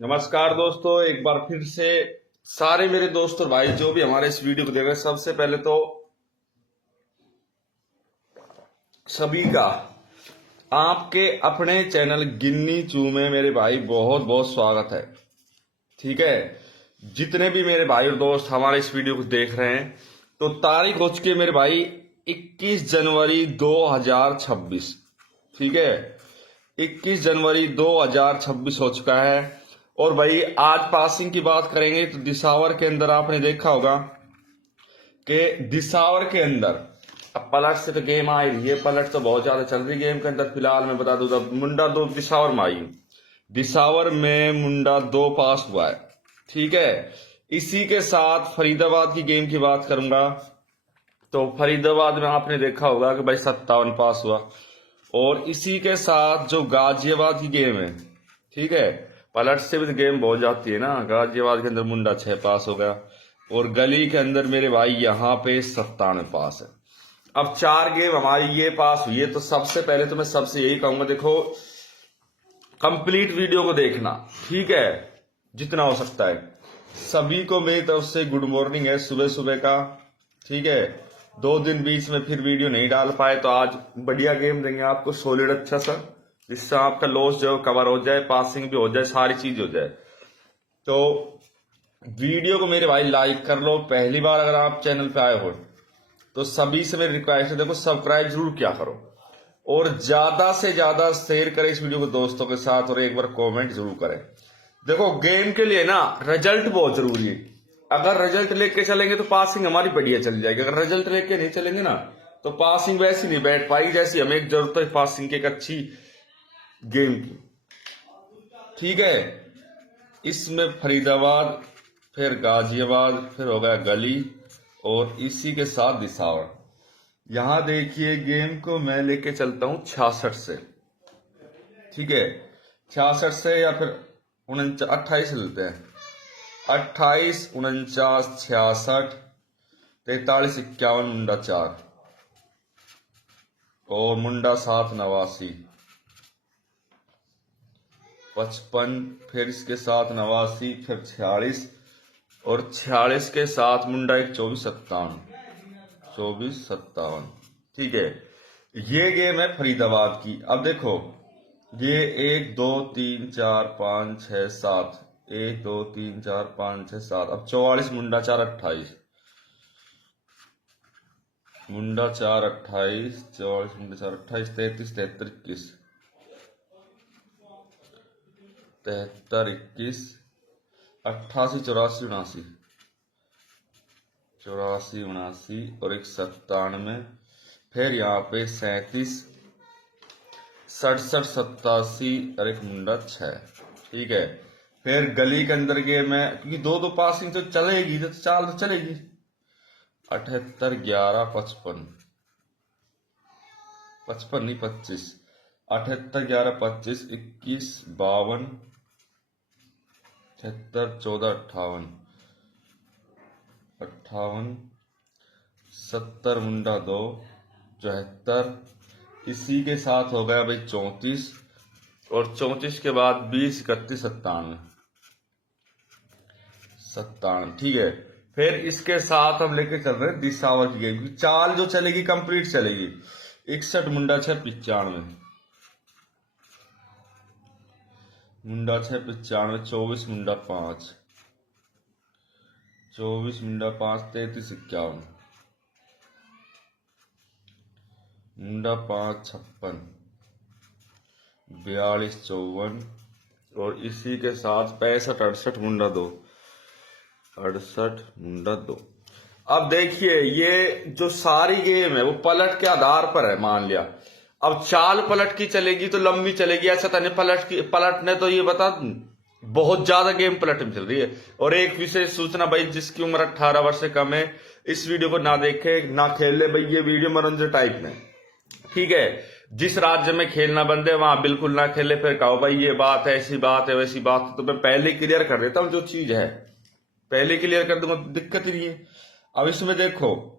नमस्कार दोस्तों, एक बार फिर से सारे मेरे दोस्त और भाई जो भी हमारे इस वीडियो को देख रहे हैं, सबसे पहले तो सभी का आपके अपने चैनल गिन्नी चू में मेरे भाई बहुत बहुत स्वागत है। ठीक है, जितने भी मेरे भाई और दोस्त हमारे इस वीडियो को देख रहे हैं, तो तारीख हो चुकी है मेरे भाई 21 जनवरी 2026। ठीक है, 21 जनवरी 2026 हो चुका है। और भाई आज पासिंग की बात करेंगे तो दिसावर के अंदर आपने देखा होगा कि दिसावर के अंदर अब पलट से तो गेम आ रही है, पलट तो बहुत ज्यादा चल रही गेम के अंदर। फिलहाल मैं बता दूं, मुंडा 2 दिसावर में आई, दिसावर में मुंडा 2 पास हुआ है। ठीक है, इसी के साथ फरीदाबाद की गेम की बात करूंगा तो फरीदाबाद में आपने देखा होगा कि भाई 57 पास हुआ। और इसी के साथ जो गाजियाबाद की गेम है, ठीक है, पलट से भी तो गेम बहुत जाती है ना। गाजियाबाद के अंदर मुंडा 6 पास हो गया और गली के अंदर मेरे भाई यहाँ पे 97 पास है। अब 4 गेम हमारी ये पास हुई है। तो सबसे पहले तो मैं सबसे यही कहूंगा, देखो कंप्लीट वीडियो को देखना, ठीक है, जितना हो सकता है। सभी को मेरी तरफ से गुड मॉर्निंग है सुबह सुबह का। ठीक है, 2 दिन बीच में फिर वीडियो नहीं डाल पाए, तो आज बढ़िया गेम देंगे आपको, सॉलिड अच्छा सा, जिससे आपका लॉस जो कवर हो जाए, पासिंग भी हो जाए, सारी चीज हो जाए। तो वीडियो को मेरे भाई लाइक कर लो। पहली बार अगर आप चैनल पे आए हो तो सभी से मेरी रिक्वेस्ट है, देखो सब्सक्राइब जरूर क्या करो और ज्यादा से ज्यादा शेयर करें इस वीडियो को दोस्तों के साथ, और एक बार कमेंट जरूर करें। देखो गेम के लिए ना रिजल्ट बहुत जरूरी है। अगर रिजल्ट लेके चलेंगे तो पासिंग हमारी बढ़िया चल जाएगी। अगर रिजल्ट लेके नहीं चलेंगे ना तो पासिंग वैसी नहीं बैठ पाएगी जैसी हमें एक जरूरत है पासिंग की, एक अच्छी गेम की। ठीक है, इसमें फरीदाबाद, फिर गाजियाबाद, फिर हो गया गली और इसी के साथ दिसावर। यहां देखिए गेम को मैं लेके चलता हूं 66 से। ठीक है, 66 से या फिर 28 लेते हैं। 28, 49, 66, 43, 51 मुंडा 4 और मुंडा 7 89, 55, फिर इसके साथ 89, फिर 46 और 46 के साथ मुंडा एक 24 57, 24 57। ठीक है, ये गेम है फरीदाबाद की। अब देखो ये 1 2 3 4 5 6 7, 1 2 3 4 5 6 7। अब 44 मुंडा 4 28, मुंडा 4 28, 44 मुंडा 4 28, 33 73 21, 73 21, 88 84 79, 84 79 और एक 97। फिर यहाँ पे 37 67 87 और एक मुंडा 6। ठीक है, फिर गली के अंदर गेम है, क्योंकि 2 पासिंग तो चलेगी, तो चाल तो चलेगी। 78 11 55, 55 नहीं 25, 78 11 25, 21 52, 76 14 58, 58 70 मुंडा 2 74। इसी के साथ हो गया भाई 34 और 34 के बाद 20 31 97 97। ठीक है, फिर इसके साथ हम लेके चल रहे हैं दिसावर की गेम की। चाल जो चलेगी कंप्लीट चलेगी। 61 मुंडा 6 95, मुंडा 6 95, 24 मुंडा 5, 24 मुंडा 5 33 51, मुंडा 5 56, 42 54 और इसी के साथ 65 68 मुंडा 2, 68 मुंडा 2। अब देखिए ये जो सारी गेम है वो पलट के आधार पर है। मान लिया अब चाल पलट की चलेगी तो लंबी चलेगी, ऐसा तो नहीं पलट ने तो ये बता बहुत ज्यादा गेम पलट में चल रही है। और एक विशेष सूचना भाई, जिसकी उम्र 18 वर्ष से कम है इस वीडियो को ना देखे ना खेल ले भाई, ये वीडियो मनोरंजन टाइप में। ठीक है, जिस राज्य में खेलना बंद है वहां बिल्कुल ना खेले। फिर कहो भाई ये बात है, ऐसी बात है, वैसी बात है, तो मैं पहले क्लियर कर देता हूं। जो चीज है पहले क्लियर कर दूंगा, दिक्कत ही नहीं है। अब इसमें देखो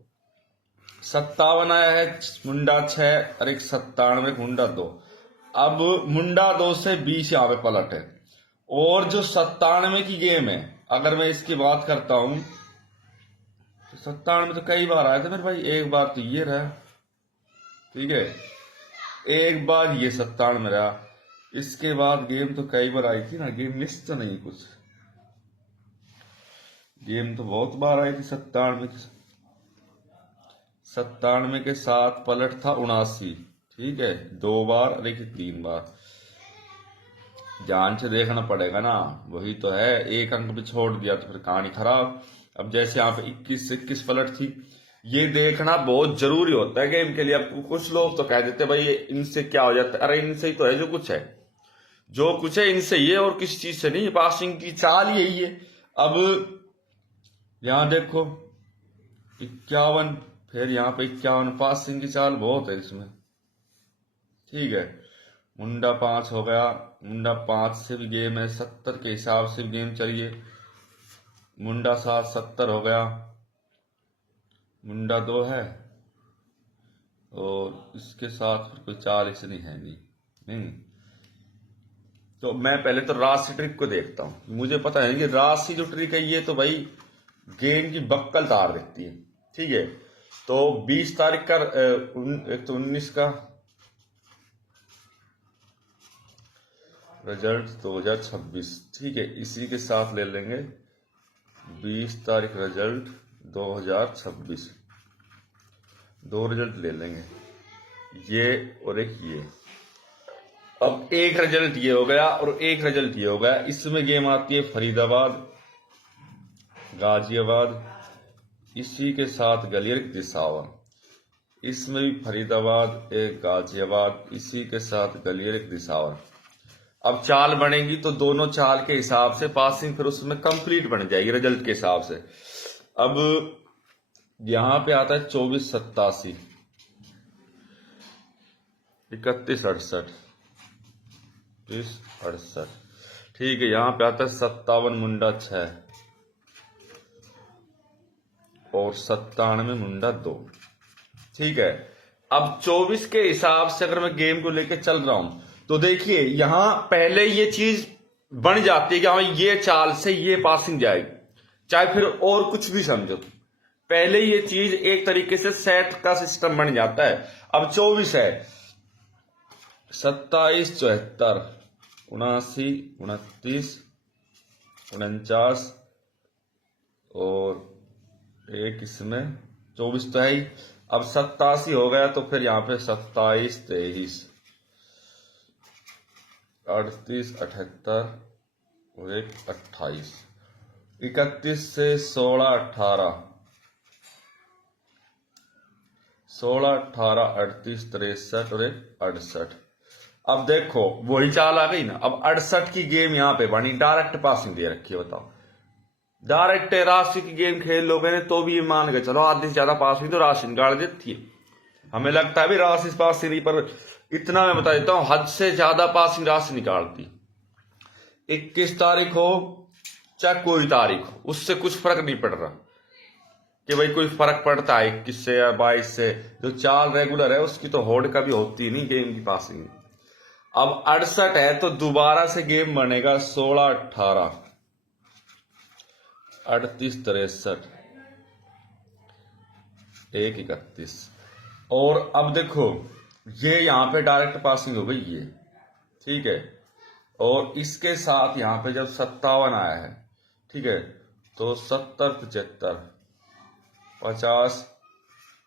57 आया है मुंडा 6 और एक 97 मुंडा 2। अब मुंडा 2 से 20 यहाँ पे पलट है और जो 97 की गेम है, अगर मैं इसकी बात करता हूं तो 97 तो कई बार आए थे मेरे भाई। एक बार तो ये रहा, ठीक है, एक बार ये 97 रहा। इसके बाद गेम तो कई बार आई थी ना, गेम मिस तो नहीं कुछ, गेम तो बहुत बार आई थी 97 के साथ पलट था 79, ठीक है, 2 बार, देखिए 3 बार। ध्यान से देखना पड़ेगा ना, वही तो है, एक अंक भी छोड़ दिया तो फिर कहानी खराब। अब जैसे यहाँ पे 21 से 21 पलट थी, ये देखना बहुत जरूरी होता है गेम के लिए। अब कुछ लोग तो कह देते भाई इनसे क्या हो जाता है, अरे इनसे ही तो है, जो कुछ है, जो कुछ है इनसे ही है, और किसी चीज से नहीं। पासिंग की चाल यही है। अब यहाँ देखो 51, फिर यहाँ पे 51, पासिंग की चाल बहुत है इसमें, ठीक है। मुंडा 5 हो गया, मुंडा 5 से भी गेम है, 70 के हिसाब से भी गेम चलिए। मुंडा 7 70 हो गया, मुंडा 2 है, और इसके साथ फिर कोई 40 नहीं है, नहीं। तो मैं पहले तो राशि ट्रिक को देखता हूँ, मुझे पता है कि राशि जो ट्रिक है ये तो भाई गेम की बक्कल तार देती है, ठीक है। तो 20 तारीख का, एक तो 19 का रिजल्ट 2026, ठीक है, इसी के साथ ले लेंगे 20 तारीख रिजल्ट 2026, 2 रिजल्ट ले लेंगे, ये और एक ये। अब एक रिजल्ट ये हो गया और एक रिजल्ट ये हो गया। इसमें गेम आती है फरीदाबाद गाजियाबाद, इसी के साथ गलियर दिसावर। इसमें भी फरीदाबाद एक गाजियाबाद, इसी के साथ गलियर दिसावर। अब चाल बनेगी तो दोनों चाल के हिसाब से पासिंग फिर उसमें कंप्लीट बन जाएगी रिजल्ट के हिसाब से। अब यहां पे आता है 24 87, 31 68, 30 68, ठीक है। यहां पे आता है 57 मुंडा 6 और 97 मुंडा 2, ठीक है। अब 24 के हिसाब से अगर मैं गेम को लेके चल रहा हूं तो देखिए यहां पहले ये चीज बन जाती है कि हाँ ये चाल से ये पासिंग जाएगी, चाहे फिर और कुछ भी समझो, पहले ये चीज एक तरीके से सेट का सिस्टम बन जाता है। अब 24 है, 27 74 79 29 49 और एक इसमें 24 तो है ही। अब 87 हो गया तो फिर यहाँ पे 27 23 38 78 और एक 28, 31 से 16 18 16 18 38 63 और एक 68। अब देखो वही चाल आ गई ना। अब 68 की गेम यहाँ पे बनी, डायरेक्ट पासिंग दे रखी है, बताओ डायरेक्ट राशि की गेम खेल लोगे ने तो भी ये मान के चलो आधे से ज्यादा पास हुई तो राशि निकाल देती है। हमें लगता है भी राशि पास नहीं, पर इतना मैं बता देता हूं हद से ज्यादा पासिंग राशि निकालती। 21 तारीख हो चाहे कोई तारीख हो, उससे कुछ फर्क नहीं पड़ रहा कि भाई कोई फर्क पड़ता है 21 से या 22 से। जो चाल रेगुलर है उसकी तो होड़ कभी होती नहीं गेम की पासिंग। अब 68 है तो दोबारा से गेम बनेगा 16 18 38 63 एक 31। और अब देखो ये यहां पे डायरेक्ट पासिंग हो गई ये, ठीक है। और इसके साथ यहां पे जब 57 आया है, ठीक है, तो 70 75 50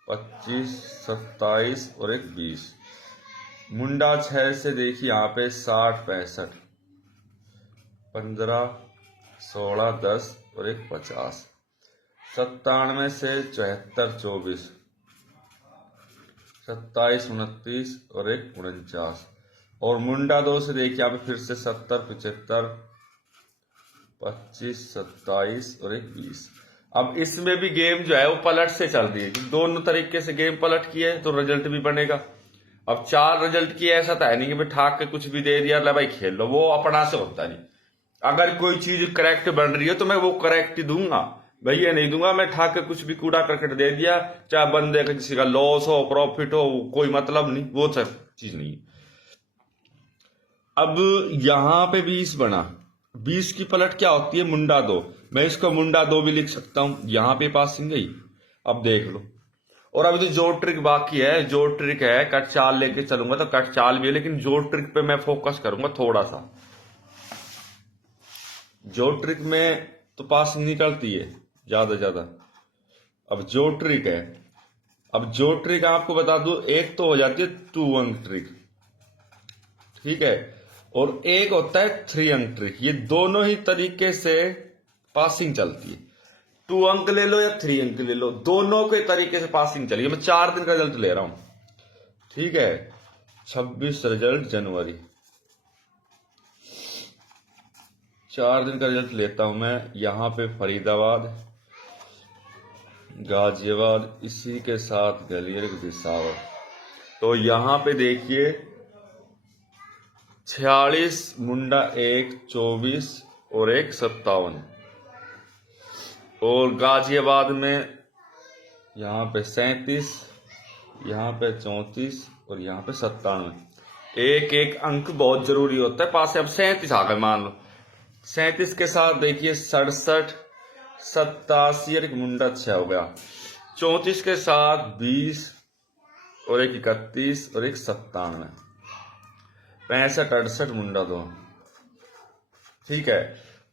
25 27 और एक 20। मुंडा 6 से देखिए यहाँ पे 60 65 15 16 10 और एक 50। 97 से 74 24 27 29 और एक 49। और मुंडा 2 से देखिए यहाँ पे फिर से 70 75 25 27 और एक 20। अब इसमें भी गेम जो है वो पलट से चल रही है, दोनों तरीके से गेम पलट की है तो रिजल्ट भी बनेगा। अब 4 रिजल्ट की ऐसा तो है नहीं कि भाई ठाक के कुछ भी दे दिया ले भाई खेल लो, वो अपना से होता नहीं। अगर कोई चीज करेक्ट बन रही है तो मैं वो करेक्ट ही दूंगा, भाई ये नहीं दूंगा मैं ठाक के कुछ भी कूड़ा करकट दे दिया, चाहे बंदे का किसी का लॉस हो प्रॉफिट हो, कोई मतलब नहीं, वो सब चीज नहीं। अब यहां पे 20 बना, 20 की पलट क्या होती है? मुंडा 2। मैं इसको मुंडा 2 भी लिख सकता हूं। यहां पे पासिंग गई। अब देख लो। और अभी तो जो ट्रिक बाकी है, जो ट्रिक है, कट चाल लेके चलूंगा तो कट चाल भी है, लेकिन जो ट्रिक पे मैं फोकस करूंगा थोड़ा सा। जो ट्रिक में तो पासिंग निकलती है ज्यादा ज्यादा। अब जो ट्रिक है, अब जो ट्रिक आपको बता दूं, एक तो हो जाती है 2 अंक ट्रिक, ठीक है, और एक होता है 3 अंक ट्रिक। ये दोनों ही तरीके से पासिंग चलती है। 2 अंक ले लो या 3 अंक ले लो, दोनों के तरीके से पासिंग चली है। मैं 4 दिन का रिजल्ट ले रहा हूं, ठीक है। 26 रिजल्ट जनवरी, 4 दिन का रिजल्ट लेता हूं मैं। यहां पे फरीदाबाद, गाजियाबाद, इसी के साथ गलियर बिसावर। तो यहां पे देखिए 46 मुंडा 1 24 और 1 57। और गाजियाबाद में यहाँ पे 37, यहाँ पे 34 और यहाँ पे 97। एक एक अंक बहुत जरूरी होता है पास। अब 37 आ गए मान लो। 37 के साथ देखिए 67, 87 और एक मुंडा 6 हो गया। 34 के साथ 20 और एक 31 और एक 97, 65 68 मुंडा 2, ठीक है।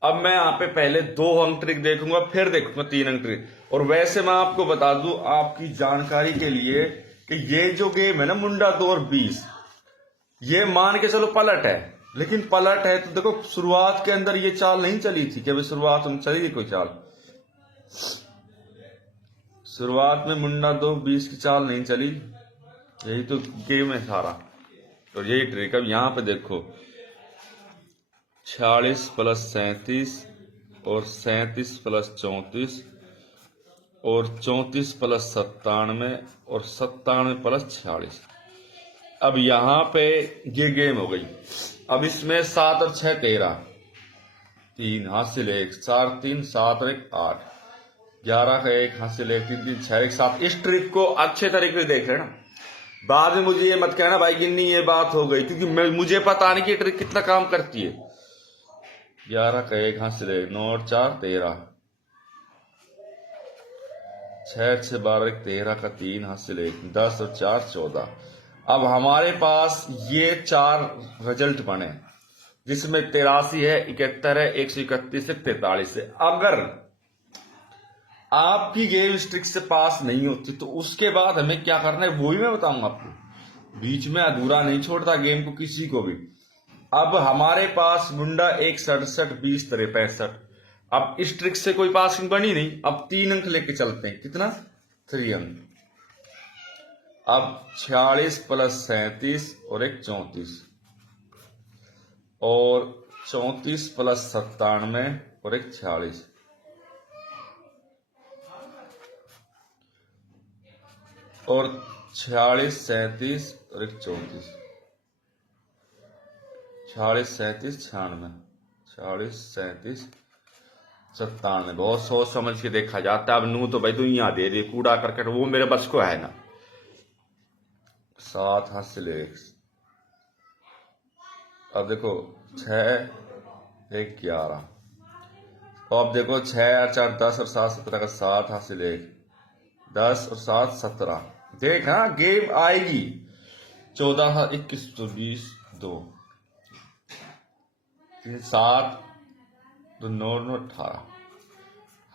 अब मैं यहाँ पे पहले 2 अंक ट्रिक देखूंगा, फिर देखूंगा 3 अंक ट्रिक। और वैसे मैं आपको बता दूं आपकी जानकारी के लिए कि ये जो गेम है ना मुंडा 2 और 20, ये मान के चलो पलट है, लेकिन पलट है तो देखो शुरुआत के अंदर ये चाल नहीं चली थी कि भाई शुरुआत में चली थी कोई चाल। शुरुआत में मुंडा 2 20 की चाल नहीं चली। यही तो गेम है सारा, और यही ट्रिक। अब यहाँ पे देखो 46 प्लस 37 और 37 प्लस 34 और 34 प्लस 97 और 97 प्लस 46। अब यहाँ पे ये गेम हो गई। अब इसमें 7 और 6 13, 3 हासिल 1, 4 3 7 और 1 8, 11 का 1 हासिल 1 3 3 6 1 7। इस ट्रिक को अच्छे तरीके से देख लेना। बाद में मुझे ये मत कहना भाई गिन्नी ये बात हो गई, क्योंकि मुझे पता नहीं कि ट्रिक कितना काम करती है। 11 का 1 हासिल 1, 9 और 4 13, 6 6 12 1 13 का 3 हासिल 1, 10 और 4 14। अब हमारे पास ये 4 रिजल्ट बने, जिसमें 83 है, 71 है, 131 है, 43 है। अगर आपकी गेम इस ट्रिक से पास नहीं होती तो उसके बाद हमें क्या करना है वो भी मैं बताऊंगा आपको। बीच में अधूरा नहीं छोड़ता गेम को किसी को भी। अब हमारे पास मुंडा 1 67 20 13 65। अब इस ट्रिक से कोई पासिंग बनी नहीं। अब 3 अंक लेके चलते हैं। कितना? 3 अंक। अब 46 प्लस 37 और एक 34 और 34 प्लस 97 और एक 46 और 46 37 और एक 34, 46 37 96, 46 37 97। बहुत सोच समझ के देखा जाता है। अब नू तो भाई दुनिया दे रही कूड़ा करकट, वो मेरे बस को है ना। 7 हासिल 1। अब देखो 6 1 11। अब देखो 6 और 4 10 और 7 17 का 7 हासिल 1, 10 और 7 17। देख हाँ गेम आएगी। 14 21 तो 20 2 3 7 तो 9 9 18।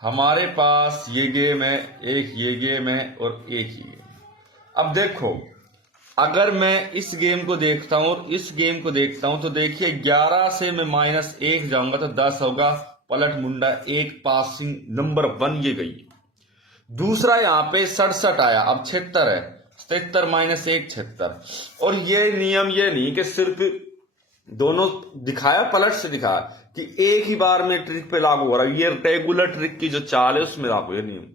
हमारे पास ये गेम है, एक ये गेम है और एक ही गेम। अब देखो अगर मैं इस गेम को देखता हूं और इस गेम को देखता हूं तो देखिए 11 से मैं -1 जाऊंगा तो 10 होगा। पलट मुंडा 1 पासिंग नंबर 1 ये गई। दूसरा यहाँ पे 67 आया। अब 76 है। 77 -1 76। और ये नियम ये नहीं कि सिर्फ दोनों दिखाया, पलट से दिखाया कि एक ही बार में ट्रिक पे लागू हो रहा है। ये रेगुलर ट्रिक की जो चाल है उसमें लागू है नियम।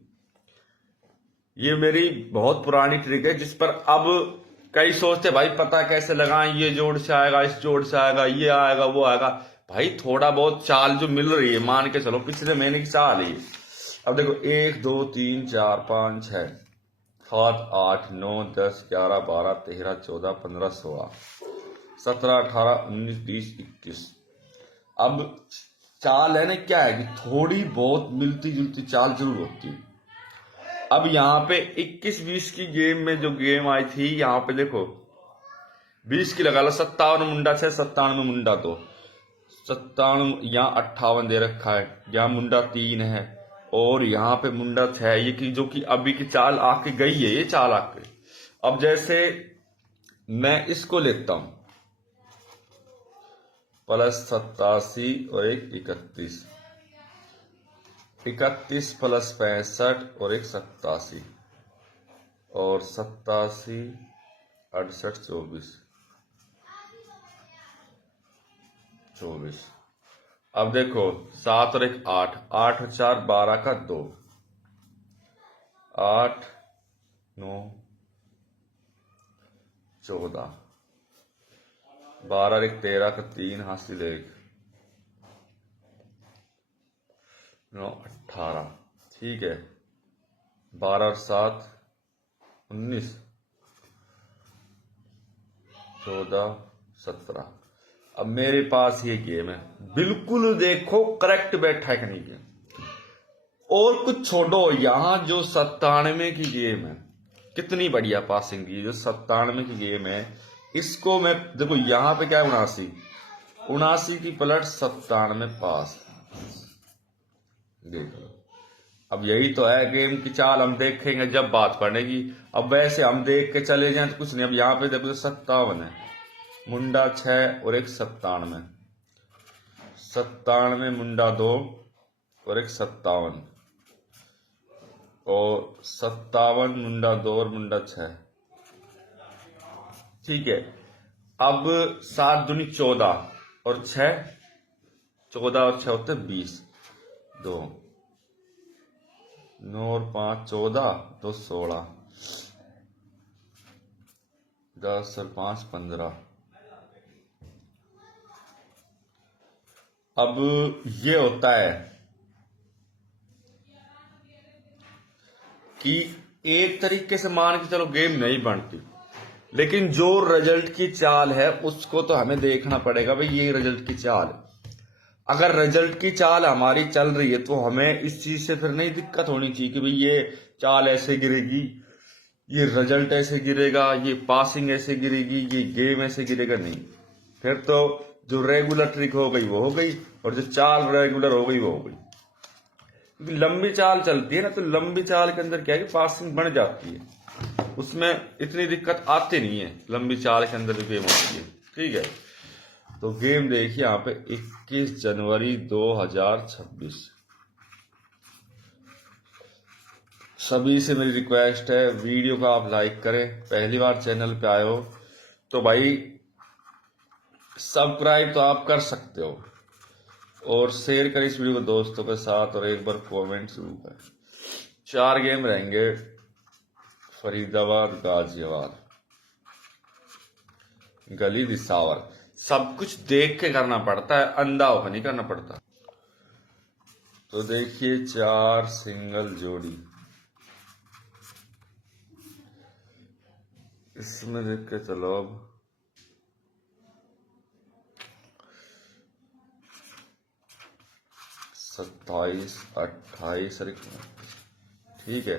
ये मेरी बहुत पुरानी ट्रिक है जिस पर अब कई सोचते भाई पता कैसे लगाएं, ये जोड़ से आएगा, इस जोड़ से आएगा, ये आएगा, वो आएगा। भाई थोड़ा बहुत चाल जो मिल रही है मान के चलो पिछले महीने की चाल है। अब देखो 1 2 3 4 5 6 7 8 9 10 11 12 13 14 15 16 17 18 19 20 21। अब चाल है ना, क्या है कि थोड़ी बहुत मिलती जुलती चाल जरूर होती है। अब यहाँ पे 21-20 की गेम में जो गेम आई थी, यहाँ पे देखो 20 की लगा लो, 57 मुंडा 6, 97 मुंडा 2, 97 यहाँ 58 दे रखा है, यहाँ मुंडा 3 है और यहाँ पे मुंडा 6 है। ये कि जो कि अभी की चाल आके गई है, ये चाल आके। अब जैसे मैं इसको लेता हूं +87 और एक 31, 31 + 65 और एक 87 और 87 68 24। अब देखो 7 और एक 8, 8 और 4 12 का 2, 8 9 14, 12 और एक 13 का 3 हासिल 1, 9 18। ठीक है, 12 और 7 19, 14 17। अब मेरे पास ये गेम है, बिल्कुल देखो करेक्ट बैठा है कि नहीं गेम। और कुछ छोड़ो, यहां जो 97 की गेम है, कितनी बढ़िया पासिंग की। जो 97 की गेम है, इसको मैं देखो यहां पे क्या है, 79 की पलट 97 पास। देख लो, अब यही तो है गेम की चाल, हम देखेंगे जब बात पड़ेगी। अब वैसे हम देख के चले जाएं तो कुछ नहीं। अब यहाँ पे देखो 57 है, मुंडा 6 और एक 97, 97 मुंडा 2 और एक 57 और 57 मुंडा 2 और मुंडा 6। ठीक है, अब 7 दूनी 14 और 6, 14 और 6 होते 20, 2 9 और 5 14, 2 16, 10 और 5 15। अब ये होता है कि एक तरीके से मान के चलो गेम नहीं बनती, लेकिन जो रिजल्ट की चाल है उसको तो हमें देखना पड़ेगा। भाई ये रिजल्ट की चाल है, अगर रिजल्ट की चाल हमारी चल रही है तो हमें इस चीज से फिर नहीं दिक्कत होनी चाहिए कि भाई ये चाल ऐसे गिरेगी, ये रिजल्ट ऐसे गिरेगा, ये पासिंग ऐसे गिरेगी, ये गेम ऐसे गिरेगा। नहीं, फिर तो जो रेगुलर ट्रिक हो गई वो हो गई और जो चाल रेगुलर हो गई वो हो गई। क्योंकि लंबी चाल चलती है ना, तो लंबी चाल के अंदर क्या है कि पासिंग बढ़ जाती है, उसमें इतनी दिक्कत आती नहीं है। लंबी चाल के अंदर जो गेम होती है, ठीक है। तो गेम देखिए यहाँ पे 21 जनवरी 2026। सभी से मेरी रिक्वेस्ट है, वीडियो को आप लाइक करें, पहली बार चैनल पे आए हो तो भाई सब्सक्राइब तो आप कर सकते हो और शेयर करें इस वीडियो को दोस्तों के साथ और एक बार कमेंट जरूर करें। 4 गेम रहेंगे, फरीदाबाद, गाजियाबाद, गली, दिसावर। सब कुछ देख के करना पड़ता है, अंधा होकर नहीं करना पड़ता। तो देखिए 4 सिंगल जोड़ी, इसमें देख के चलो। अब 27 28 ठीक है।